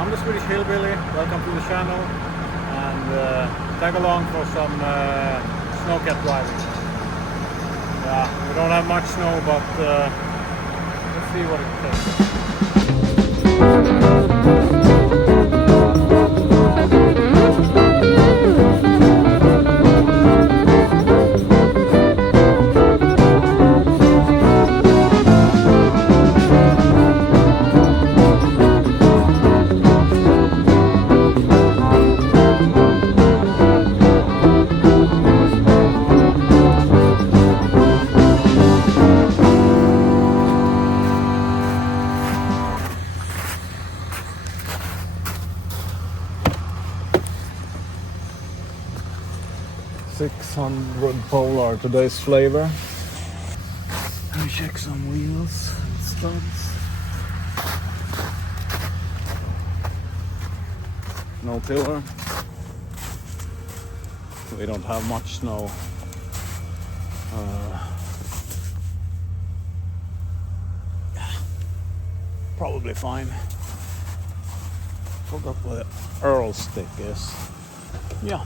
I'm the Swedish Hillbilly. Welcome to the channel, and tag along for some snowcat driving. Yeah, we don't have much snow, but let's see what it takes. Polar today's flavor. Let me check some wheels and studs. No tiller. We don't have much snow. Probably fine. Forgot what the Earl stick is. Yeah.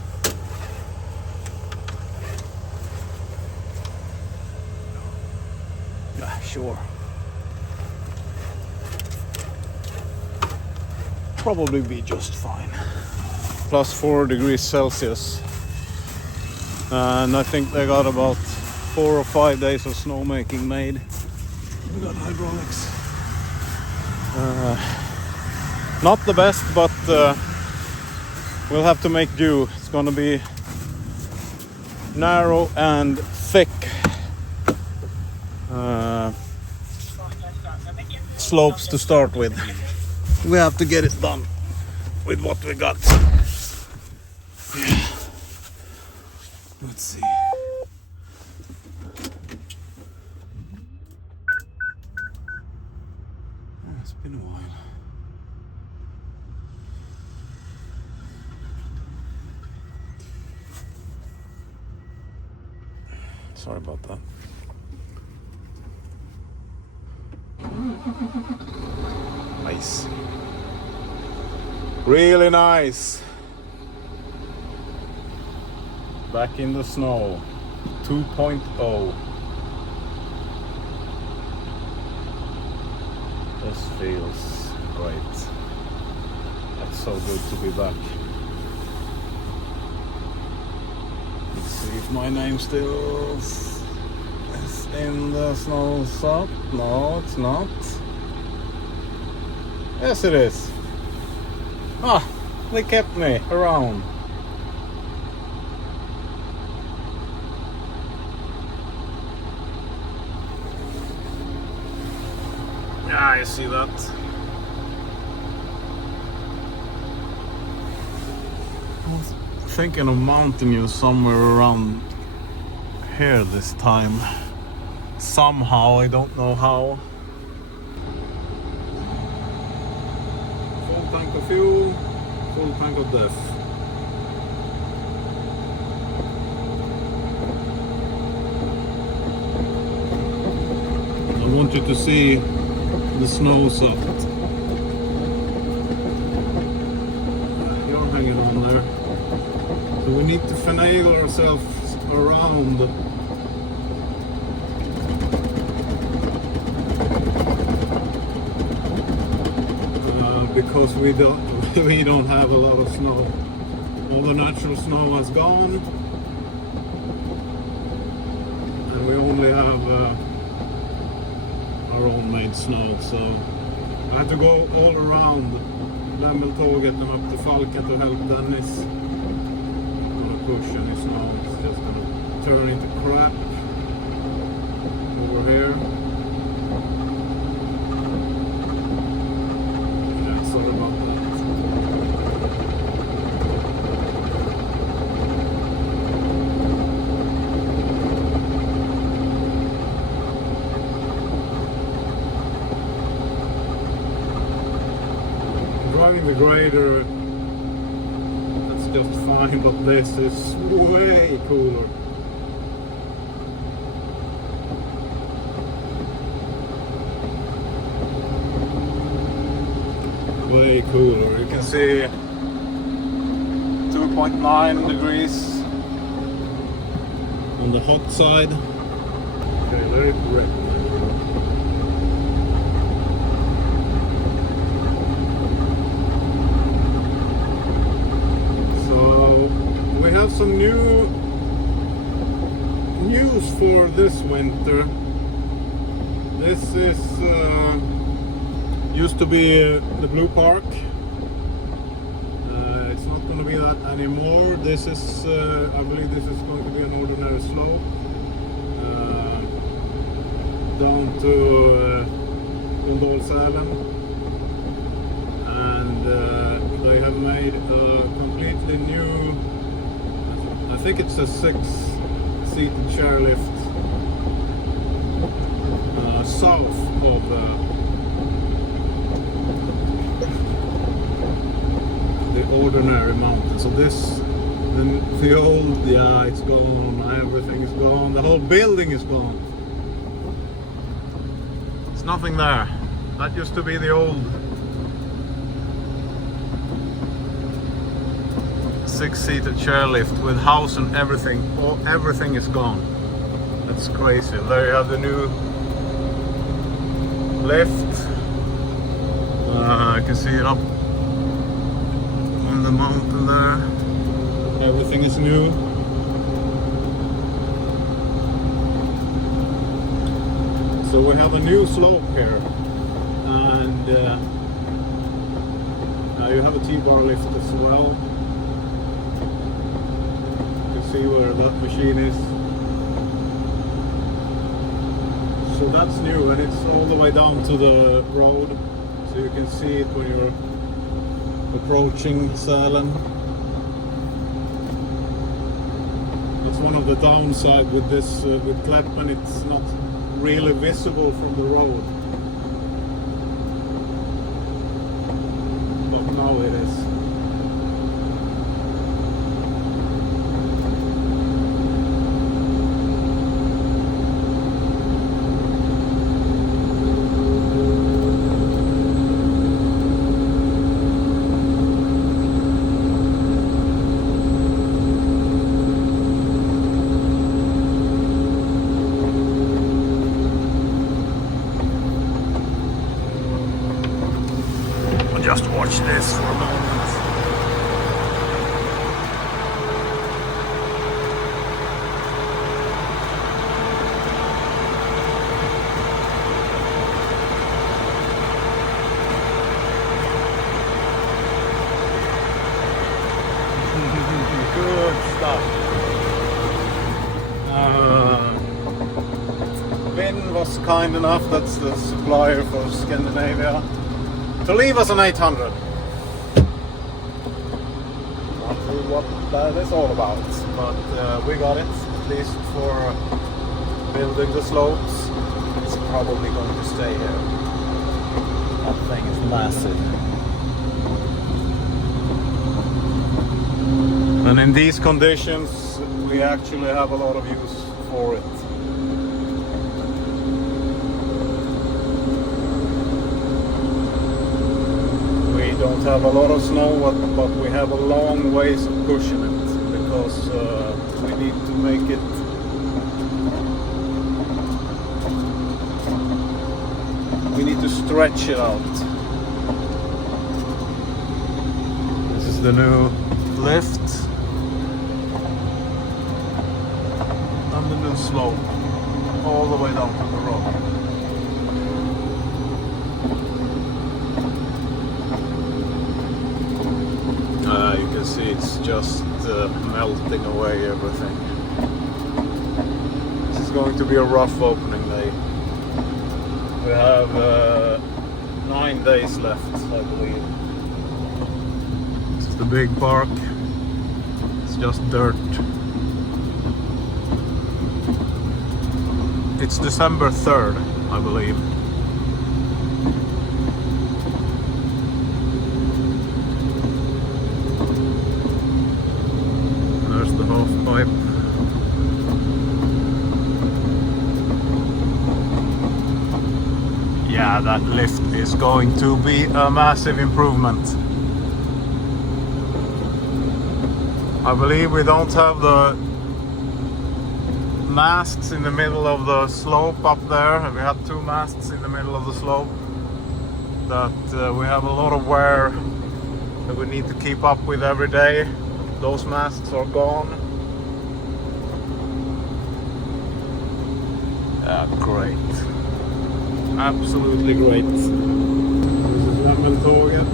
Yeah, sure. Probably be just fine. Plus 4 degrees Celsius. And I think they got about 4 or 5 days of snowmaking made. We got hydraulics. Not the best, but we'll have to make do. It's gonna be narrow and thick slopes to start with. We have to get it done with what we got. Yeah. Let's see. Oh, it's been a while. Sorry about that. Nice. Really nice. Back in the snow. 2.0. This feels great. It's so good to be back. Let's see if my name still is in the snow shop. No, it's not. Yes, it is. Ah, they kept me around. Yeah, I see that. I was thinking of mounting you somewhere around here this time. Somehow, I don't know how. Full tank of fuel, full tank of death. I want you to see the snow soft. You're hanging on there. So we need to finagle ourselves around. Because we don't have a lot of snow. All the natural snow has gone, and we only have our own made snow. So I have to go all around Lämmeltåget and up to Falken to help Dennis. I'm gonna push any snow. It's just gonna turn into crap over here. Sorry about that. Driving the grader, that's just fine, but this is way cooler. way cooler. You can see 2.9 degrees on the hot side. Okay, very quick. So we have some news for this winter. This is used to be the Blue Park. It's not going to be that anymore. This is, I believe this is going to be an ordinary slope down to Sälen, and they have made a completely new, I think it's a 6-seated chairlift south of the ordinary mountain. So this, the old, yeah, it's gone, everything is gone, the whole building is gone. There's nothing there. That used to be the old 6-seated chairlift with house and everything. Everything is gone. That's crazy. There you have the new lift. I can see it up on the mountain there. Everything is new. So we have a new slope here, and you have a T-bar lift as well. You can see where that machine is. So that's new, and it's all the way down to the road, so you can see it when you're approaching Sälen. That's one of the downside with this, with Kläppen. It's not really visible from the road, but now it is. Just watch this for a moment. Good stuff. Vin was kind enough, that's the supplier for Scandinavia, to leave us an 800. Not sure what that is all about, but we got it, at least for building the slopes. It's probably going to stay here. That thing is massive. And in these conditions, we actually have a lot of use for it. We don't have a lot of snow, but we have a long ways of pushing it, because we need to make it to stretch it out. This is the new lift and the new slope all the way down to the road. You can see it's just melting away everything. This is going to be a rough opening day. We have 9 days left, I believe. This is the big park. It's just dirt. It's December 3rd, I believe. There's the half pipe. Yeah, Yeah, that lift is going to be a massive improvement. I believe we don't have the masts in the middle of the slope up there. We had 2 masts in the middle of the slope. That we have a lot of wear that we need to keep up with every day. Those masts are gone. Yeah, great. Absolutely great. This is Lemmentåget.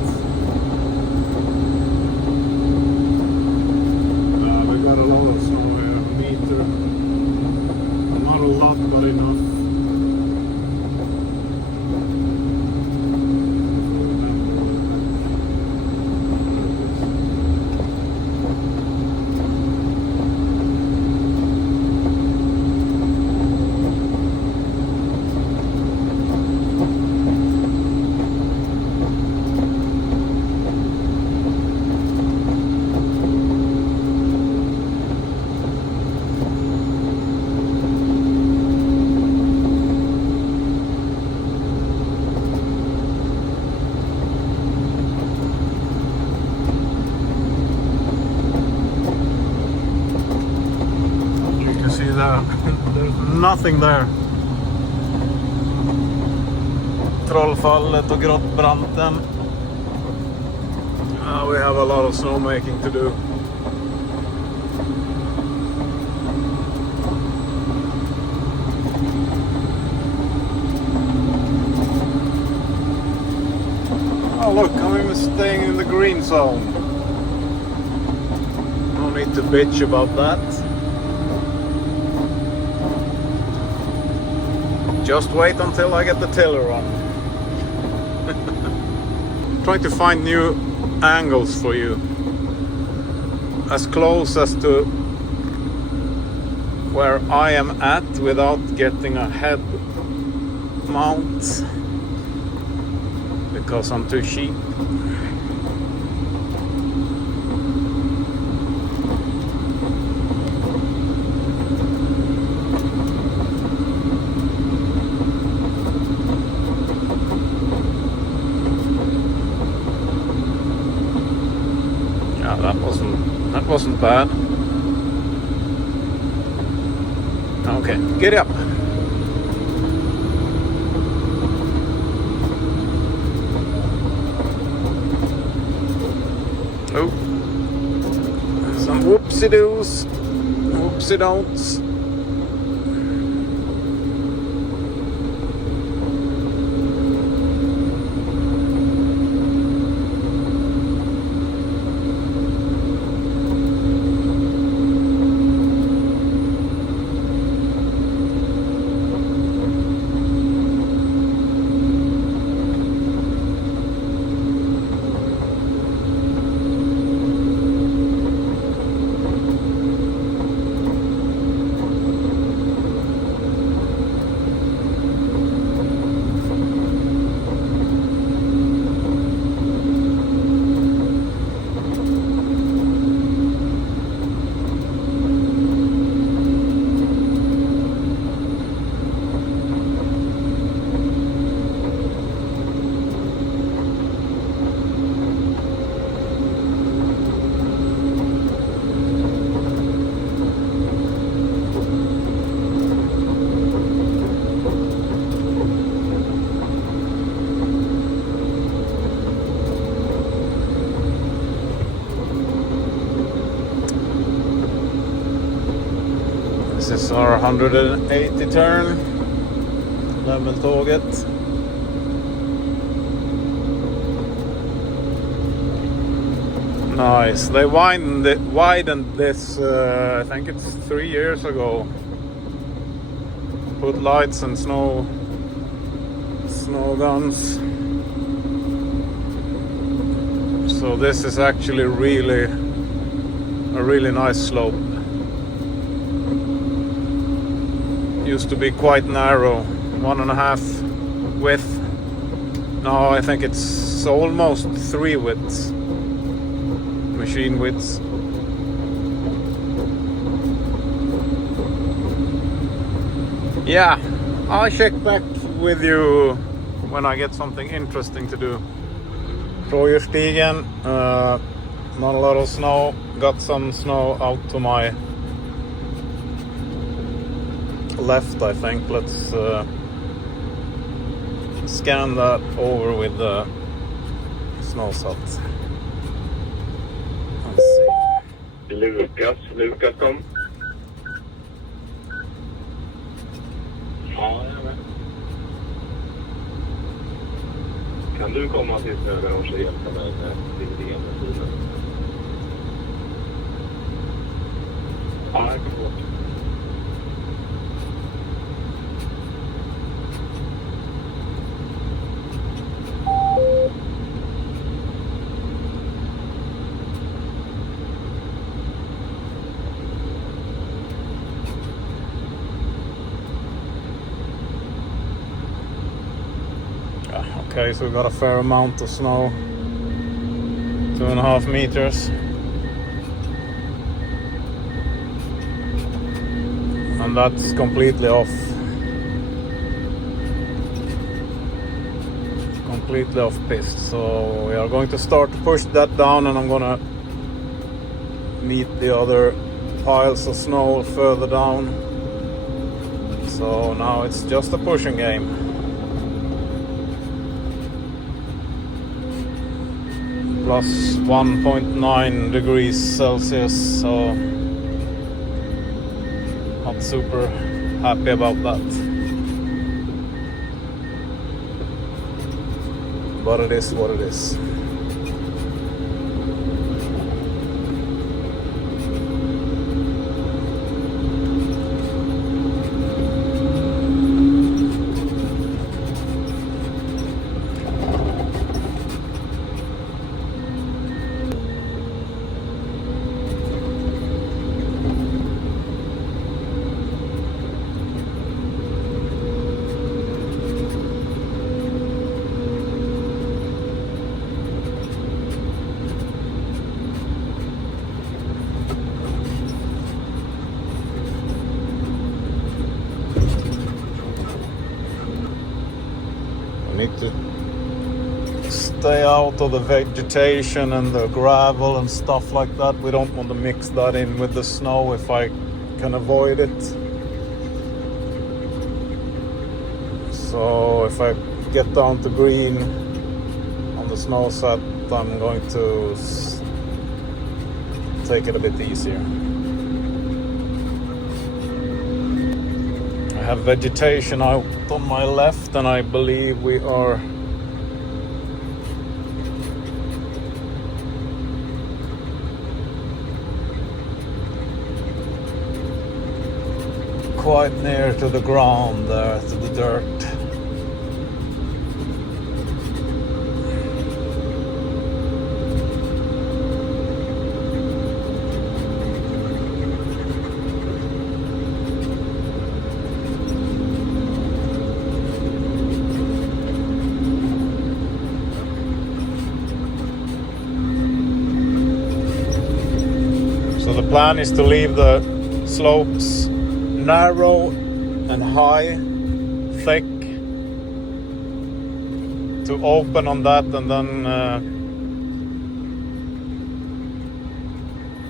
We got a lot of snow here, a meter. Not a lot, but enough. There's nothing there. Trollfallet och Grottbranten. We have a lot of snowmaking to do. Oh look, I'm even staying in the green zone. No need to bitch about that. Just wait until I get the tiller on. Trying to find new angles for you. As close as to where I am at without getting a head mount. Because I'm too cheap. That wasn't bad. Okay, get up. Oh, some whoopsie-doos, whoopsie-don'ts. This is our 180 turn, Lemmentåget. Nice. They widened this, I think it's 3 years ago. Put lights and snow guns. So this is actually a really nice slope. Used to be quite narrow, 1.5 width. Now I think it's almost 3 widths, machine widths. Yeah, I'll check back with you when I get something interesting to do. Rådjursstigen, not a lot of snow. Got some snow out to my left, I think. Let's scan that over with the snow sat. Let's see. Lukas kom. Ja, jag vet. Kan du komma till snögaraget och hjälpa mig med divideringen med bilen? Ja, jag kan få. Okay, so we got a fair amount of snow, 2.5 meters, and that's completely off piste. So we are going to start to push that down, and I'm gonna meet the other piles of snow further down. So now it's just a pushing game. Plus 1.9 degrees Celsius, so not super happy about that. But it is what it is. Need to stay out of the vegetation and the gravel and stuff like that. We don't want to mix that in with the snow if I can avoid it. So if I get down to green on the snow set, I'm going to take it a bit easier. I have vegetation out on my left, and I believe we are quite near to the ground there, to the dirt. So the plan is to leave the slopes narrow and high, thick, to open on that, and then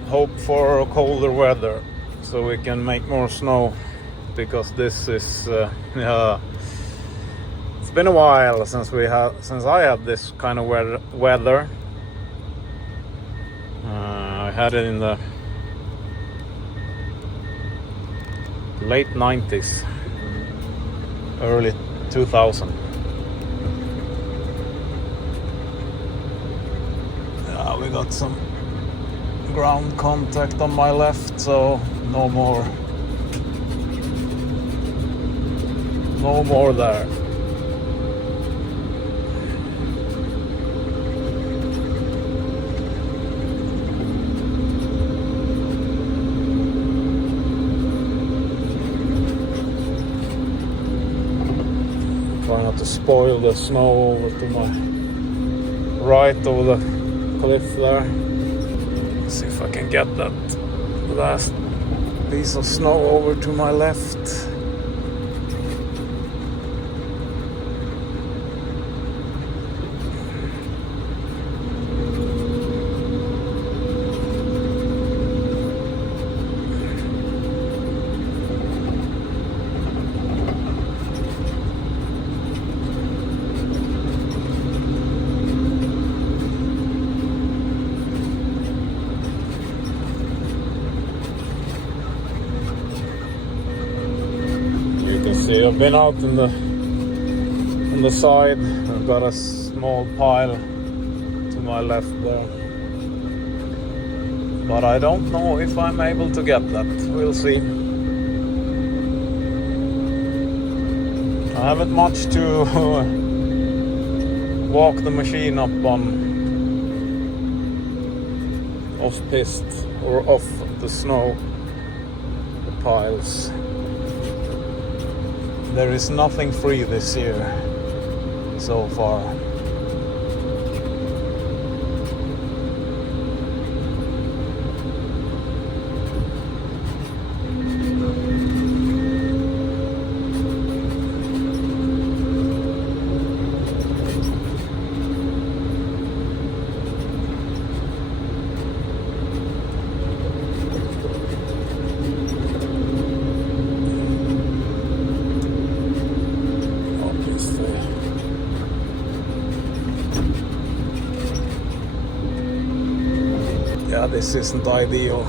hope for colder weather so we can make more snow, because this is it's been a while since I had this kind of weather. I had it in the late 90s, early 2000. Yeah, we got some ground contact on my left, so no more there. Try not to spoil the snow over to my right over the cliff there. Let's see if I can get that last piece of snow over to my left. I've been out on the side. I've got a small pile to my left there. But I don't know if I'm able to get that. We'll see. I haven't much to walk the machine up on off-piste or off the snow, the piles. There is nothing free this year so far. Yeah, this isn't ideal.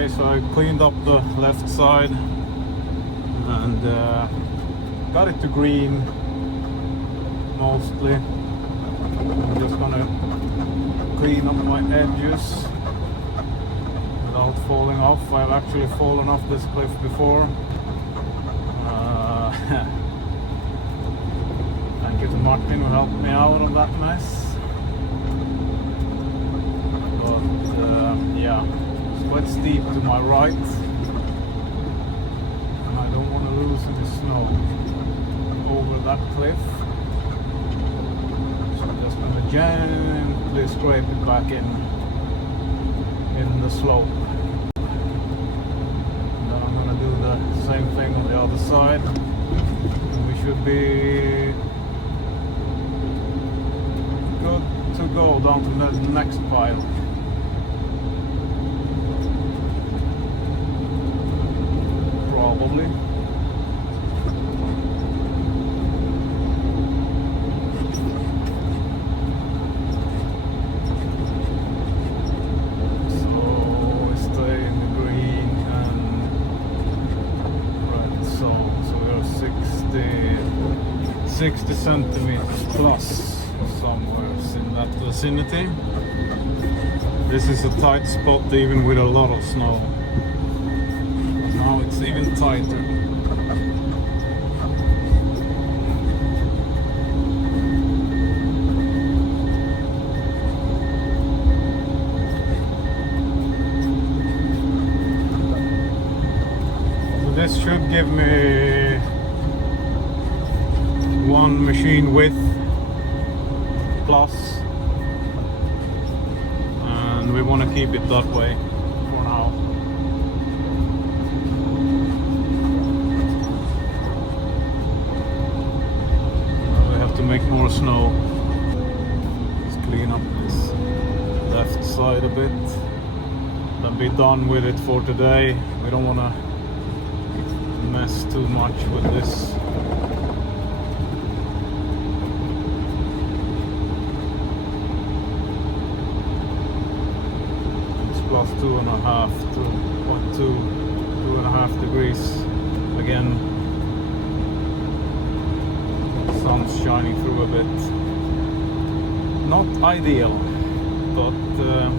Okay, so I cleaned up the left side and got it to green mostly. I'm just gonna clean up my edges without falling off. I've actually fallen off this cliff before. Thank you to Martin who helped me out on that mess. But yeah, it's quite steep to my right, and I don't want to lose any snow over that cliff. So I'm just going to gently scrape it back in the slope. And then I'm going to do the same thing on the other side. And we should be good to go down to the next pile. Probably. So we stay in the green and right zone. So we're 60 centimeters plus somewhere in that vicinity. This is a tight spot even with a lot of snow. Now it's even tighter. So this should give me one machine width plus, and we want to keep it that way for now. We have to make more snow. Let's clean up this left side a bit, then be done with it for today. We don't want to mess too much with this. Plus 2.5, 2.5 degrees again. Sun's shining through a bit. Not ideal, but yeah.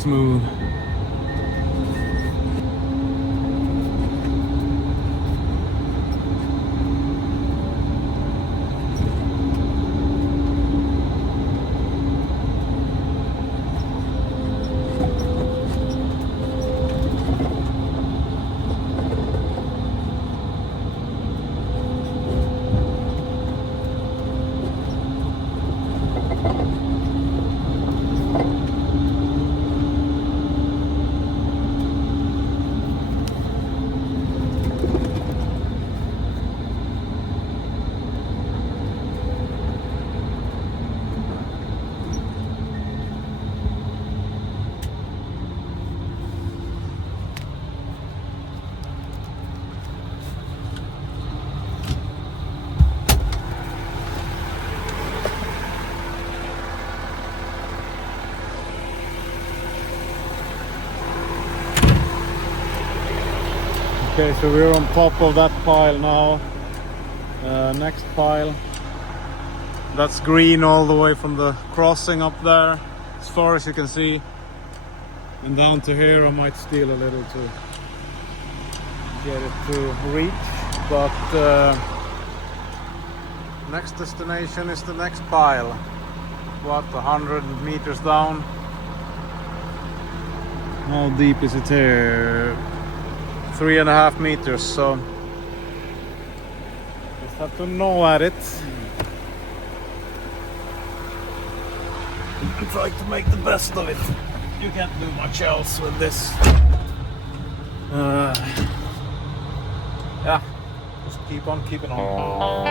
smooth. Okay, so we're on top of that pile now. Next pile. That's green all the way from the crossing up there, as far as you can see. And down to here I might steal a little to get it to reach. But next destination is the next pile. What, 100 meters down? How deep is it here? 3.5 meters, so just have to gnaw at it and try to make the best of it. You can't do much else with this. Yeah, just keep on keeping on.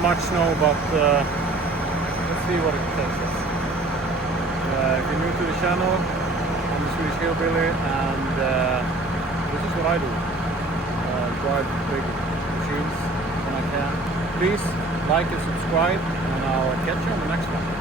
Much snow, but let's see what it takes us. If you're new to the channel, I'm the Swedish Hillbilly, and this is what I do. Drive big machines when I can. Please like and subscribe, and I'll catch you on the next one.